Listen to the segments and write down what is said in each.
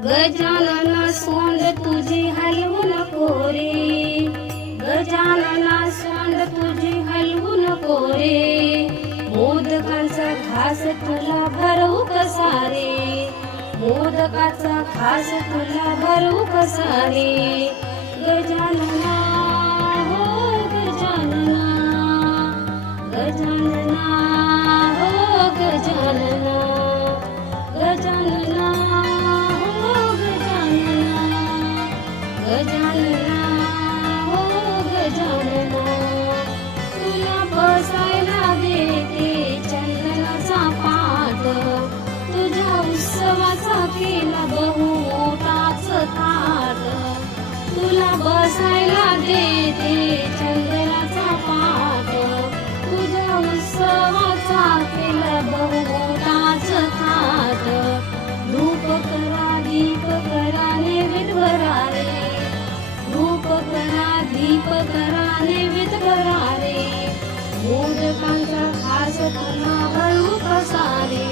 गजानना सोंड तुझी हलवू नको रे, गजानना सोंड तुझी हलवू नको रे, मोदकांचा घास तुला भरवू कसा रे, मोदकाचा घास तुला भरवू कसा रे, गजानना हो गजानना, गजानना हो गजानना, गजानना हो गजानना, गजानना हो गजानना, तुला बसायला देते चंदनाचा पाट, तुझ्या उत्सवाचा केला बहु मोठाच थाट, तुला बसायला देते चंदनाचा पाट, तुझ्या उत्सवाचा केला बहु मोठाच थाट, धूप करा दीप करा नैवेद्य करा रे, धूप करा दीप करा नैवेद्य करा रे, मोदकांचा घास तुला भरवू कसा रे,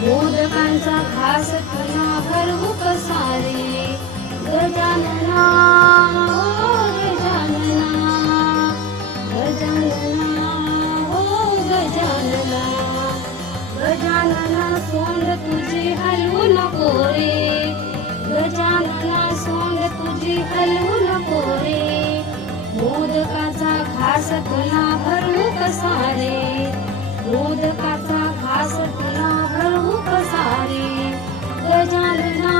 मोदकांचा घास तुला भरवू कसा रे, गजानना हो गजानना, गजानना हो गजानना, गजानना सोंड तुझी हलवू नको रे, गजानना सोंड तुझी हलवू नको रे, मोदकाचा घास तुला भरवू कसा रे, मोदकाचा घास तुला भरवू कसा रे, गजानना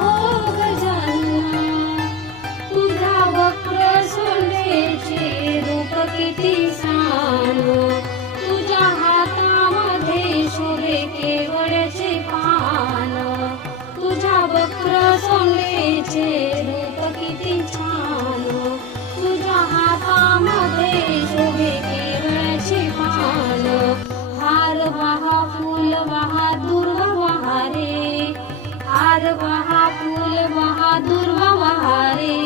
हो गजानना, तुझा वक्र सोंडेचे रूप किती छान, तुझ्या हातामध्ये शोभे केवळचे पान, तुझ्या वक्र सोंडेचे रूप किती छान, तुझ्या हातामध्ये शोभे केवळचे पान, हार वाहा फूल वाहा दुर्वा वाहा रे, हार वाहा फूल वाहा दुर्वा वाहा रे,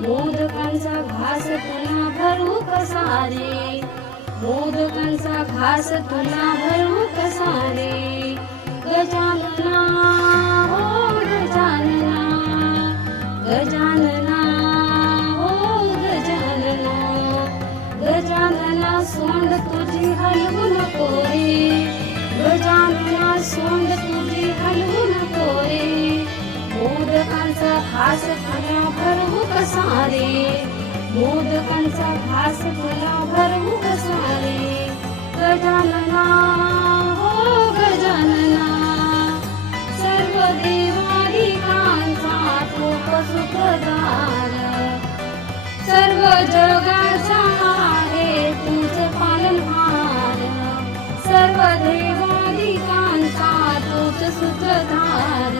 मोदकांचा घास तुला भरवू कसा रे, मोदकांचा घास तुला भरवू कसा रे, गजानना हो गजानना, गजानना हो गजानना, गजानना सोंड तुझी हलवू नको रे, गजानना सोंड तुझी हलवू नको रे, मोदकांचा घास तुला भरवू कसा रे, मोदकांचा घास तुला भरवू कसा रे, गजानना हो गजानना, सर्व देवादिकांचा तोप सुखदार, सर्व जगाचा आहे तुझ पालनहार, सर्व देवादिकांचा तोच सूत्रधार,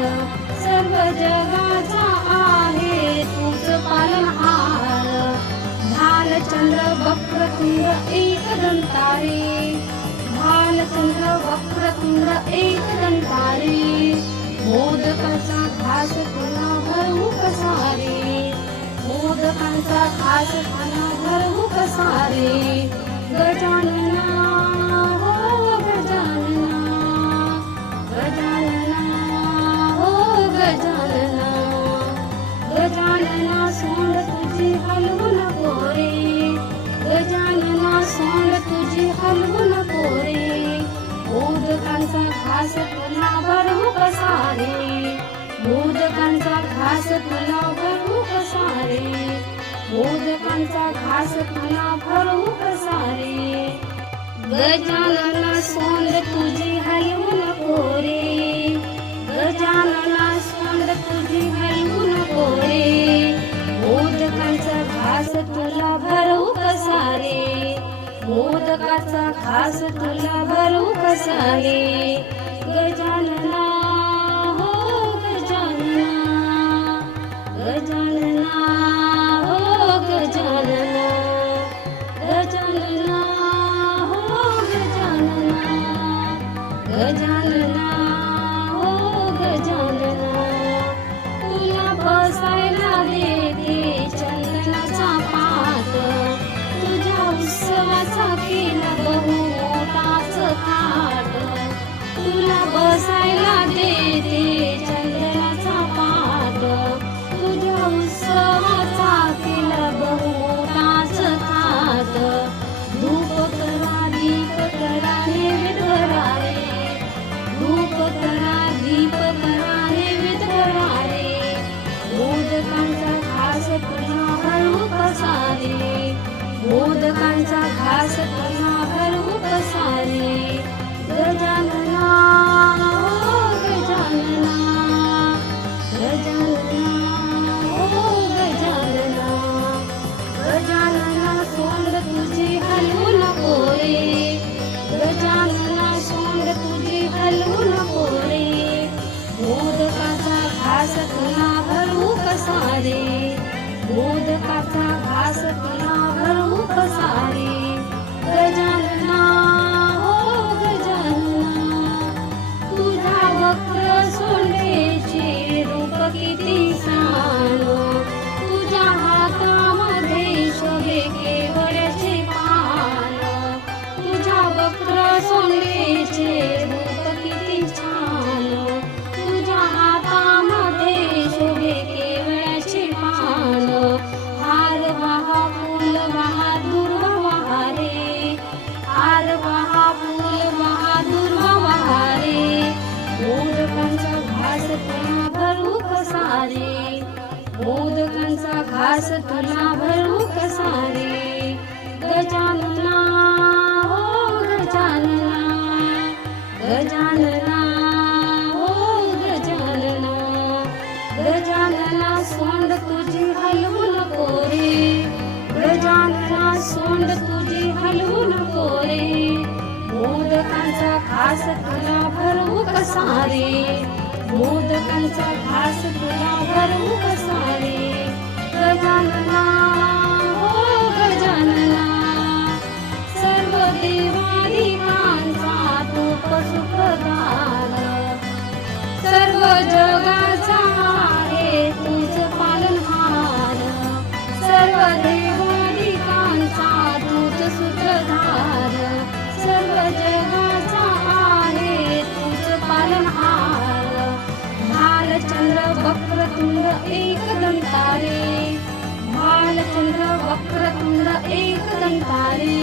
सर्व जगाचा आहे तुझ पालनहार, भालचंद्र वक्रतुंड एकदंतारे, भालचंद्र वक्रतुंड एकदंतारे, मोदकाचा घास तुला भरवू कसा रे, मोदकांचा घास तुला भरवू कसा रे, गजानना हो गजानना, गजानना हो गजानना, गजानना सोंड तुझी हलवू नको रे, गजानना सोंड तुझी हलवू नको रे, मोदकांचा घास तुला भरवू कसा रे, मोदकांचा घास तुला भरवू कसा रे, मोदकांचा घास तुला भरवू कसा रे, गजानना सोंड तुझी हलवू नको रे, गजानना सोंड तुझी हलवू नको रे, मोदकांचा घास तुला भरवू कसा रे, मोदकाचा घास तुला भरवू कसा रे, गजानना हो गजानना, गजानना हो गजानना, गजानना हो गजानना, गजानना हो गजानना, तुला बसायला देते चंदनाचा पाट, तुझ्या उत्सवाचा केला बहु मोठाच थाट, तुला बसायला घास तुला भरू कसारे, मोदकाचा घास तुला भरू कसारे. गजानना हो गजानना, तुझ्या वक्र सोंडेचे रूप किती सान, तुझ्या हातामध्ये शोभे केवळचे पान, तुझ्या वक्र सोंडेचे रूप किती छान, तुझ्या हातामध्ये शोभे केवळचे पान. हार वाहा फूल वाहा दुर्वा वाहा रे, हार वाहा फूल वाहा दुर्वा वाहा रे. मोदकांचा घास तुला भरू कसारे, मोदकांचा घास तुला भरू कसारे. गजानना हो गजानना, गजानना हो गजानना. गजानना सोंड तुझी हलवू नको रे, गजानना सोंड तुझी हलवू नको रे. मोदकांचा घास तुला भरू कसारे, मोदकांचा घास तुला भरू कसारे. गजानना हो गजानना, सर्व देवादिकांचा तूप सुखदार, सर्व जगाचा आहे तुझ पालनहार. सर्व देवादिकांचा तूच सूत्रधार, सर्व जगाचा आहे तुझ पालनहार. भालचंद्र वक्रतुंड एकदंतारे, भालचंद्र वक्रतुंड एकदंतारे.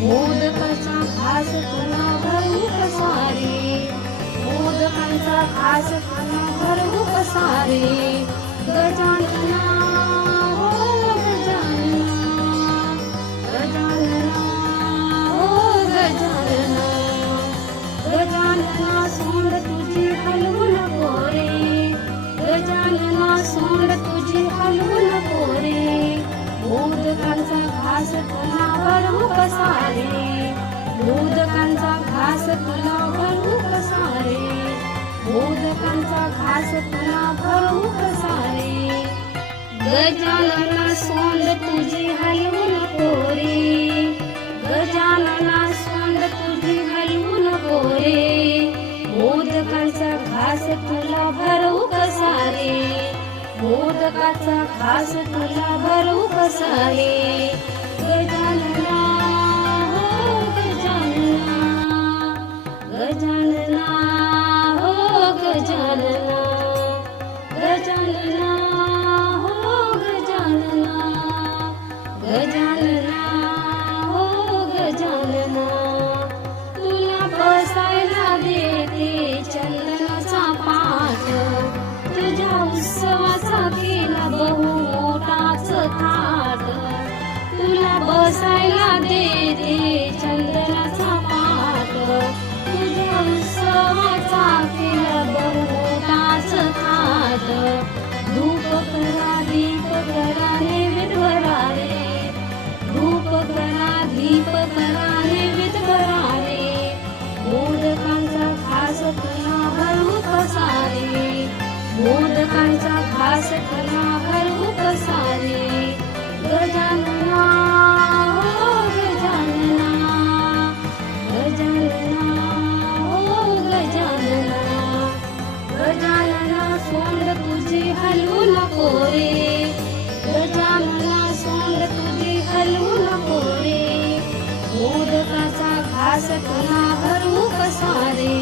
मोदकाचा घास तुला भरू कसारे, मोदकांचा घास तुला भरू कसारे. गजानना हो गजानना, गजानना हो गजानना. गजानना सोंड तुझी हलवू नको रे, गजानना सोंड तुझी हलवू नको रे. मोदकांचा घास तुला भरू कसारे, मोदकांचा घास तुला भरू कसारे. मोदकांचा घास तुला भरू कसारे. गजानना सोंड तुझी हलवू नको रे, गजानना सोंड तुझी हलवू नको रे. मोदकांचा घास तुला भरू कसारे, मोदकाचा घास तुला भरू कसारे. गजानना हो गजानना, गजानना हो गजानना, गजानना हो गजानना, गजानना हो गजानना. तुला बसायला देते चंदनाचा पाट, तुझ्या उत्सवाचा केला बहु मोठाच थाट. तुला बसायला देते चंदनाचा पाट, तुझ्या उत्सवाचा केला बहु मोठाच थाट. धूप करा दीप करा नैवेद्य भरा रे, धूप करा दीप करा नैवेद्य भरा रे. मोदकांचा घास तुला भरू कसारे, मोदकांचा घास तुला भरू कसारे. गजानना हो गजानना, गजानना हो गजानना. गजानना सोंड तुझी हलवू नको रे, गजानना सोंड तुझी हलवू नको रे. मोदकाचा घास तुला भरू कसारे,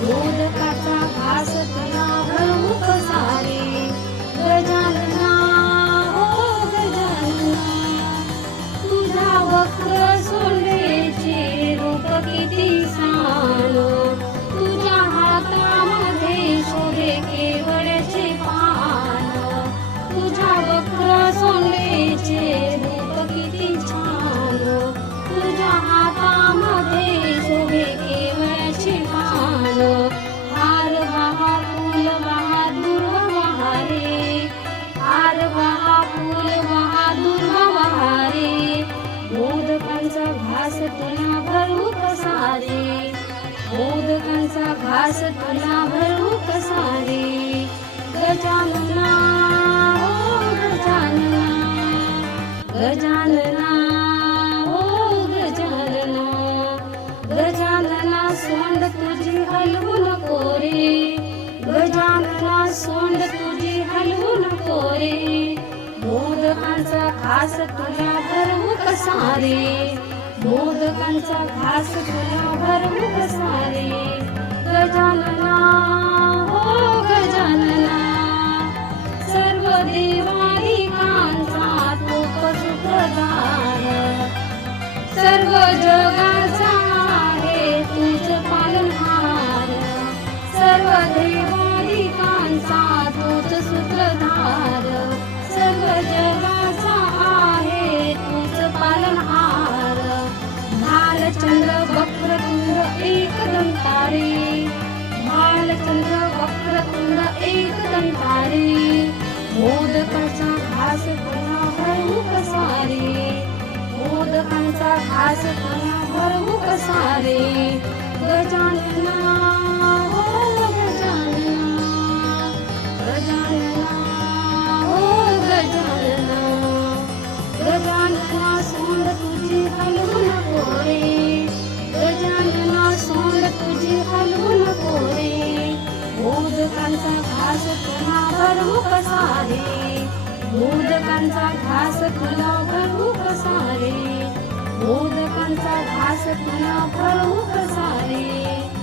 मोदकाचा घास तुला भरू कसारे. गजानना हो गजानना, तुझ्या वक्र सोंडेचे रूप किती सान, तुझ्या हातामध्ये शोभे केवळचे पान, तुझ्या वक्र सोंडेचे रूप किती छान, तुझ्या हातामध्ये शोभे केवळचे पान. हार वाहा फूल वाहा दुर्वा वाहा रे, हार वाहा फूल वाहा दुर्वा वाहा रे. मोदकांचा घास तुला भरू कसारे, मोदकांचा घास तुला भरू कसारे. नको रे मोदकांचा घास तुला भरवू कसा रे मोदकांचा घास तुला भरवू कसा रे गजानना हो गजानना सर्व देवादिकांचा तोप सूत्रधार सर्व जगाचा आहे तुझ पालनहार सर्व देवादिकांचा तोच सूत्रधार सर्व जगाचा आहे तुझ पालनहार भालचंद्र वक्रतुंड एकदंतारे भालचंद्र वक्रतुंड एकदंतारे मोदकाचा घास तुला भरवू कसा रे मोदकांचा घास तुला भरवू कसा रे गजानना हो गजानना गजानना हो गजानना गजानना सोंड तुझी हलवू नको रे गजानना सोंड तुझी हलवू नको रे मोदकांचा घास तुला भरवू कसा रे मोदकांचा घास तुला भरवू कसा रे मोदकांचा घास तुला भरवू कसा रे